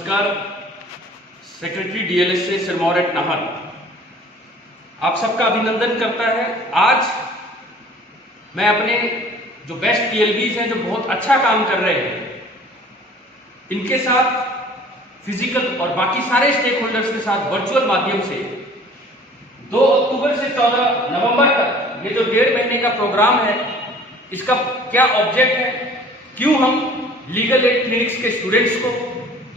नमस्कार। Secretary DLSA Sirmaur at Nahan आप सबका अभिनंदन करता है। आज मैं अपने जो बेस्ट पीएलबीज हैं, जो बहुत अच्छा काम कर रहे हैं, इनके साथ फिजिकल और बाकी सारे स्टेक होल्डर्स के साथ वर्चुअल माध्यम से 2 अक्टूबर से 14 नवंबर तक ये जो 1.5 महीने का प्रोग्राम है, इसका क्या ऑब्जेक्ट है, क्यों हम लीगल एड क्लिनिक्स के स्टूडेंट्स को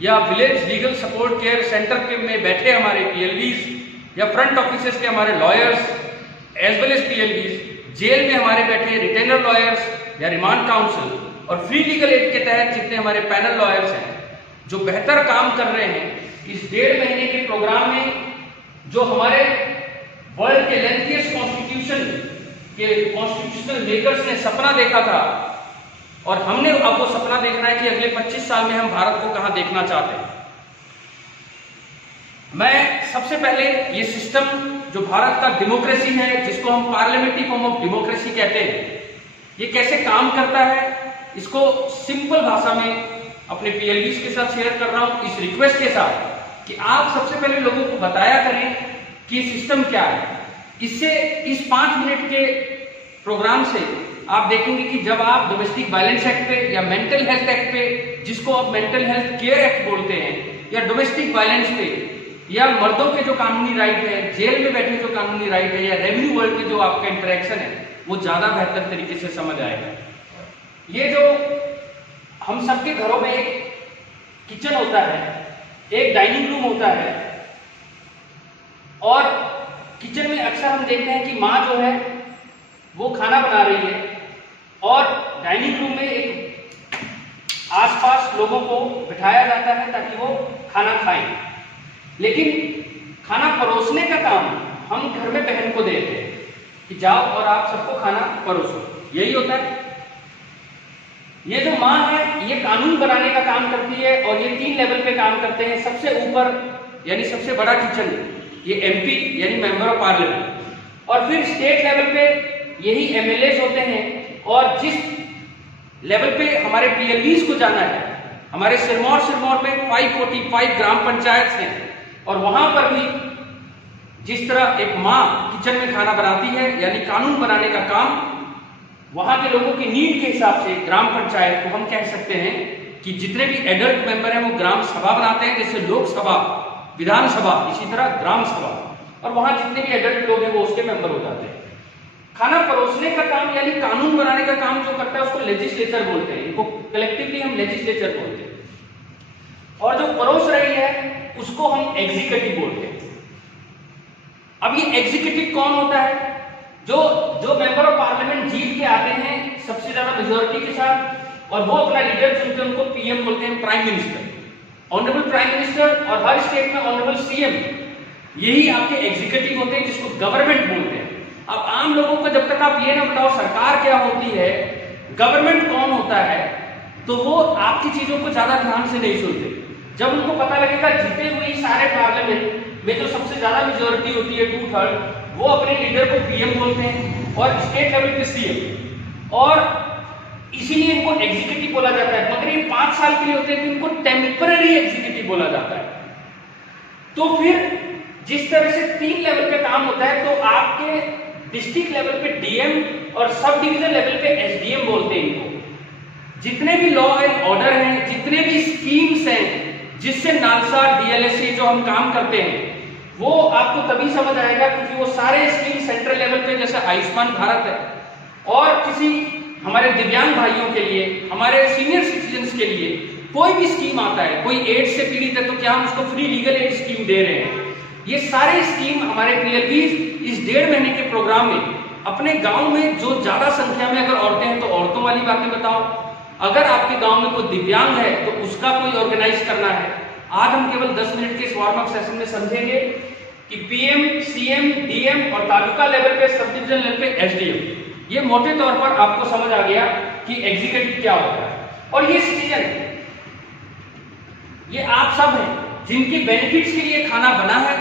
या village legal support care centre के में बैठे हमारे पीएलबीज या फ्रंट ऑफिसेस के हमारे lawyers as well as PLBs, जेल में हमारे बैठे रिटेनर लॉयर्स या रिमांड काउंसिल और फ्री लीगल एड के तहत जितने हमारे पैनल लॉयर्स हैं जो बेहतर काम कर रहे हैं, इस 1.5 महीने के प्रोग्राम में जो हमारे वर्ल्ड के लेंथीएस्ट कॉन्स्टिट्यूशन के कॉन्स्टिट्यूशनल मेकर्स ने सपना देखा था, और हमने अब वो सपना देखना है कि अगले 25 साल में हम भारत को कहां देखना चाहते हैं। मैं सबसे पहले ये सिस्टम जो भारत का डेमोक्रेसी है, जिसको हम पार्लियामेंट्री फॉर्म ऑफ डेमोक्रेसी कहते हैं, ये कैसे काम करता है, इसको सिंपल भाषा में अपने पीएलबीज के साथ शेयर कर रहा हूं, इस रिक्वेस्ट के साथ कि आप सबसे पहले लोगों को बताया करें कि सिस्टम क्या है। इससे इस 5 मिनट के प्रोग्राम से आप देखेंगे कि जब आप डोमेस्टिक वायलेंस एक्ट पे या मेंटल हेल्थ एक्ट पे, जिसको आप मेंटल हेल्थ केयर एक्ट बोलते हैं, या डोमेस्टिक वायलेंस पे, या मर्दों के जो कानूनी राइट है, जेल में बैठे जो कानूनी राइट है, या रेवेन्यू वर्ल्ड में जो आपका इंटरेक्शन है, वो ज्यादा बेहतर तरीके से समझ आएगा। ये जो हम सबके घरों में एक किचन होता है, एक डाइनिंग रूम होता है, और किचन में अक्सर हम देखते हैं कि माँ जो है वो खाना बना रही है, और डाइनिंग रूम में एक आसपास लोगों को बिठाया जाता है ताकि वो खाना खाएं। लेकिन खाना परोसने का काम हम घर में बहन को देते हैं कि जाओ और आप सबको खाना परोसो, यही होता है। ये जो माँ है, ये कानून बनाने का काम करती है, और ये 3 लेवल पे काम करते हैं। सबसे ऊपर यानी सबसे बड़ा किचन ये एमपी यानी मेंबर ऑफ पार्लियामेंट, और फिर स्टेट लेवल पे यही एमएलएज होते हैं। और जिस लेवल पे हमारे पीएलबीज को जाना है, हमारे सिरमौर में 545 ग्राम पंचायत हैं, और वहां पर भी जिस तरह एक माँ किचन में खाना बनाती है यानी कानून बनाने का काम, वहां के लोगों की नीड के हिसाब से ग्राम पंचायत को हम कह सकते हैं कि जितने भी एडल्ट मेंबर हैं वो ग्राम सभा बनाते हैं, जैसे लोकसभा, विधानसभा, इसी तरह ग्राम सभा, और वहां जितने भी एडल्ट लोग हैं वो उसके मेंबर हो जाते हैं। खाना परोसने का काम यानी कानून बनाने का काम जो करता है उसको लेजिस्लेचर बोलते हैं, इनको कलेक्टिवली हम लेजिस्लेचर बोलते हैं, और जो परोस रही है उसको हम एग्जीक्यूटिव बोलते हैं। अब ये एग्जीक्यूटिव कौन होता है? जो मेंबर ऑफ पार्लियामेंट जीत के आते हैं सबसे ज्यादा मेजोरिटी के साथ, और वो अपना लीडर चुनते हैं, उनको पीएम बोलते हैं, prime minister, honourable prime minister, और हर स्टेट में ऑनरेबल सीएम, यही आपके एग्जीक्यूटिव होते हैं, जिसको गवर्नमेंट बोलते हैं। अब आम लोगों को जब तक आप ये ना बताओ सरकार क्या होती है, गवर्नमेंट कौन होता है, तो वो आपकी चीजों को ज्यादा ध्यान से नहीं सुनते। जब उनको पता लगेगा जीते हुए सारे पार्लियामेंट में जो सबसे ज्यादा मेजोरिटी होती है 2/3, वो अपने लीडर को पीएम बोलते हैं, और स्टेट लेवल पे सीएम, और इसीलिए इनको एग्जीक्यूटिव बोला जाता है। मगर ये 5 साल के लिए होते हैं तो इनको टेम्पररी एग्जीक्यूटिव बोला जाता है। तो फिर जिस तरह से 3 लेवल पे काम होता है, तो आपके डिस्ट्रिक्ट लेवल पे डीएम और सब डिवीजन लेवल पे एसडीएम बोलते हैं इनको। जितने भी लॉ एंड ऑर्डर हैं, जितने भी स्कीम्स हैं जिससे नालसा डीएलएसए जो हम काम करते हैं, वो आपको तभी समझ आएगा क्योंकि वो सारे स्कीम सेंट्रल लेवल पे, जैसे आयुष्मान भारत है, और किसी हमारे दिव्यांग भाइयों के लिए, हमारे सीनियर सिटीजन्स के लिए कोई भी स्कीम आता है, कोई एड्स से पीड़ित है तो क्या हम उसको फ्री लीगल एड स्कीम दे रहे हैं। ये सारे स्कीम हमारे पीएलबीज इस 1.5 महीने के प्रोग्राम में अपने गांव में, जो ज्यादा संख्या में अगर औरतें हैं तो औरतों वाली बातें बताओ, अगर आपके गांव में कोई दिव्यांग है तो उसका कोई ऑर्गेनाइज करना है। आज हम केवल 10 मिनट के इस वार्म अप सेशन में समझेंगे कि पीएम, सीएम, डीएम और तालुका लेवल पे, सब डिवीजन लेवल पे एसडीएम, ये मोटे तौर पर आपको समझ आ गया कि एग्जीक्यूटिव क्या होता है। और ये सिटीजन, ये आप सब हैं जिनकी बेनिफिट्स के लिए खाना बना है,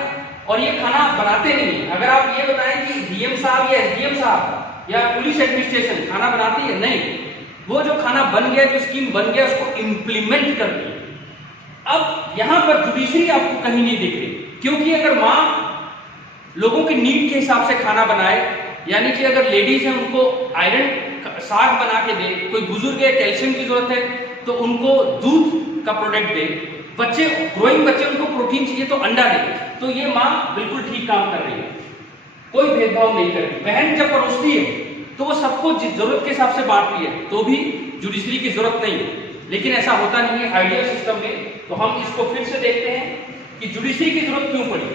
और ये खाना बनाते नहीं है। अगर आप ये बताएं कि डीएम साहब या एसडीएम साहब या पुलिस एडमिनिस्ट्रेशन खाना बनाती है, नहीं, वो जो खाना बन गया, जो स्कीम बन गया, उसको इंप्लीमेंट करती है। अब यहाँ पर जुडिशरी आपको कहीं नहीं दिख रही, क्योंकि अगर माँ लोगों के नीड के हिसाब से खाना बनाए, यानी कि अगर लेडीज है उनको आयरन साग बना के दे, कोई बुजुर्ग है कैल्शियम की जरूरत है तो उनको दूध का प्रोडक्ट दे, बच्चे ग्रोइंग बच्चे उनको प्रोटीन चाहिए तो अंडा दे, तो ये माँ बिल्कुल ठीक काम कर रही है, कोई भेदभाव नहीं कर रही। बहन जब परोसती है तो वो सबको जरूरत के हिसाब से बांट रही है, तो भी जुडिशरी की जरूरत नहीं है। लेकिन ऐसा होता नहीं है आइडियल सिस्टम में। तो हम इसको फिर से देखते हैं कि जुडिशरी की जरूरत क्यों पड़ी।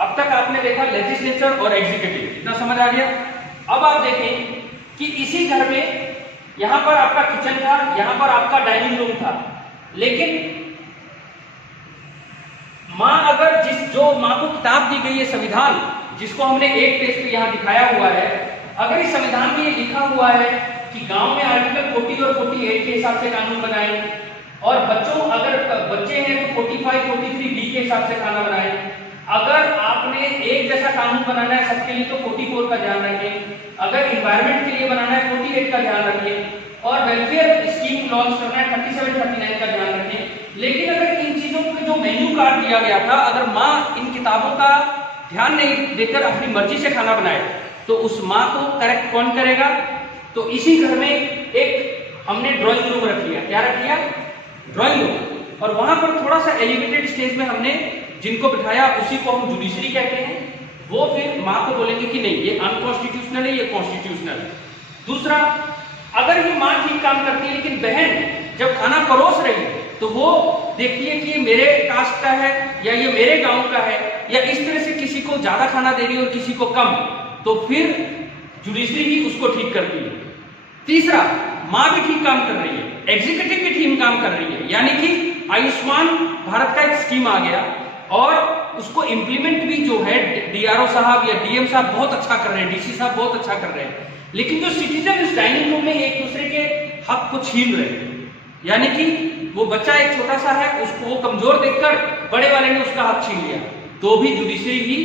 अब तक आपने देखा लेजिस्लेचर और एग्जीक्यूटिव, इतना समझ आ गया। अब आप देखें कि इसी घर में यहां पर आपका किचन था, यहां पर आपका डाइनिंग रूम था, लेकिन मां अगर जो मां को किताब दी गई है संविधान, जिसको हमने एक पेज पे यहां दिखाया हुआ है, अगर इस संविधान में ये लिखा हुआ है कि गांव में आर्टिकल 40 और 48 के हिसाब से कानून बनाए, और बच्चों अगर बच्चे हैं तो 45, 43 बी के हिसाब से खाना बनाए, अगर आपने एक जैसा कानून बनाना है सबके लिए तो 44 का ध्यान रखें, अगर एनवायरमेंट के लिए बनाना है 48 का ध्यान रखें, और वेलफेयर स्कीम लॉन्च करना है 37, 39 का ध्यान रखें। लेकिन अगर इन चीजों पे जो मेन्यू कार्ड दिया गया था, अगर माँ इन किताबों का ध्यान नहीं देकर अपनी मर्जी से खाना बनाए तो उस माँ को करेक्ट कौन करेगा। तो इसी घर में एक हमने ड्राइंग रूम रख लिया। क्या रख लिया? Drawing room. और वहां पर थोड़ा सा एलिवेटेड स्टेज में हमने जिनको बिठाया उसी को हम जुडिशरी कहते हैं। वो फिर माँ को बोलेंगे कि नहीं ये अनकॉन्स्टिट्यूशनल है, ये कॉन्स्टिट्यूशनल है। दूसरा, अगर ये माँ ठीक काम करती है लेकिन बहन जब खाना परोस रही है तो वो देखती है कि ये मेरे कास्ट का है या ये मेरे गांव का है, या इस तरह से किसी को ज्यादा खाना दे रही है और किसी को कम, तो फिर जुडिशरी भी उसको ठीक करती है। तीसरा, माँ भी ठीक काम कर रही है, एग्जीक्यूटिव भी ठीक काम कर रही है, यानी कि आयुष्मान भारत का एक स्कीम आ गया और उसको इंप्लीमेंट भी जो है डीआरओ साहब या डीएम साहब बहुत अच्छा कर रहे हैं, डीसी साहब बहुत अच्छा कर रहे हैं। लेकिन जो सिटीजन इस डाइनिंग रूम में एक दूसरे के हक को छीन रहे हैं, यानी कि वो बच्चा एक छोटा सा है, उसको वो कमजोर देखकर बड़े वाले ने उसका हक छीन लिया, तो भी जुडिशरी भी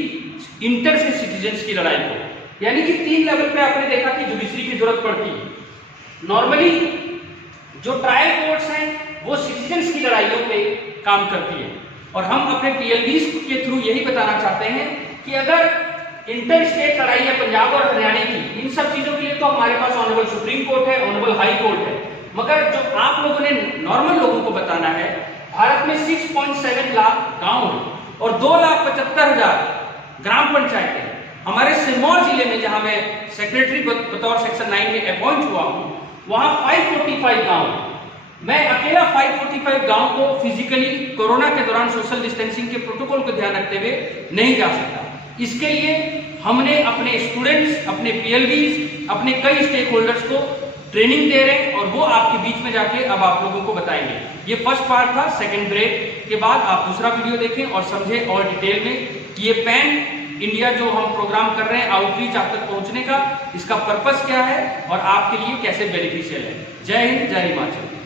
इंटर से सिटीजन्स की लड़ाई को, यानी कि 3 लेवल पे आपने देखा कि जुडिशरी की जरूरत पड़ती है। नॉर्मली जो ट्रायल कोर्ट्स हैं वो सिटीजन्स की लड़ाइयों पे काम करती है, और हम अपने पीएलबीज के थ्रू यही बताना चाहते हैं कि अगर इंटर स्टेट लड़ाई है पंजाब और हरियाणा की, इन सब चीजों के लिए तो हमारे पास ऑनरेबल सुप्रीम कोर्ट है, ऑनरेबल हाई कोर्ट है। मगर जो आप लोगों ने नॉर्मल लोगों को बताना है, भारत में 6.7 लाख गांव हैं और 2,75,000 ग्राम पंचायतें। हमारे सिरमौर जिले में जहां मैं सेक्रेटरी बतौर सेक्शन 9 में अपॉइंट हुआ हूं, वहां 545 गांव। मैं अकेला 545 गांव को फिजिकली कोरोना के दौरान सोशल डिस्टेंसिंग के प्रोटोकॉल को ध्यान रखते हुए नहीं जा सकता। इसके लिए हमने अपने स्टूडेंट्स, अपने पीएलबीज, अपने कई स्टेक होल्डर्स को ट्रेनिंग दे रहे हैं और वो आपके बीच में जाके अब आप लोगों को बताएंगे। ये फर्स्ट पार्ट था। सेकंड ब्रेक के बाद आप दूसरा वीडियो देखें और समझें और डिटेल में कि ये पैन इंडिया जो हम प्रोग्राम कर रहे हैं आउटरीच आप तक पहुंचने का, इसका पर्पस क्या है और आपके लिए कैसे बेनिफिशियल है। जय हिंद, जय हिमाचल।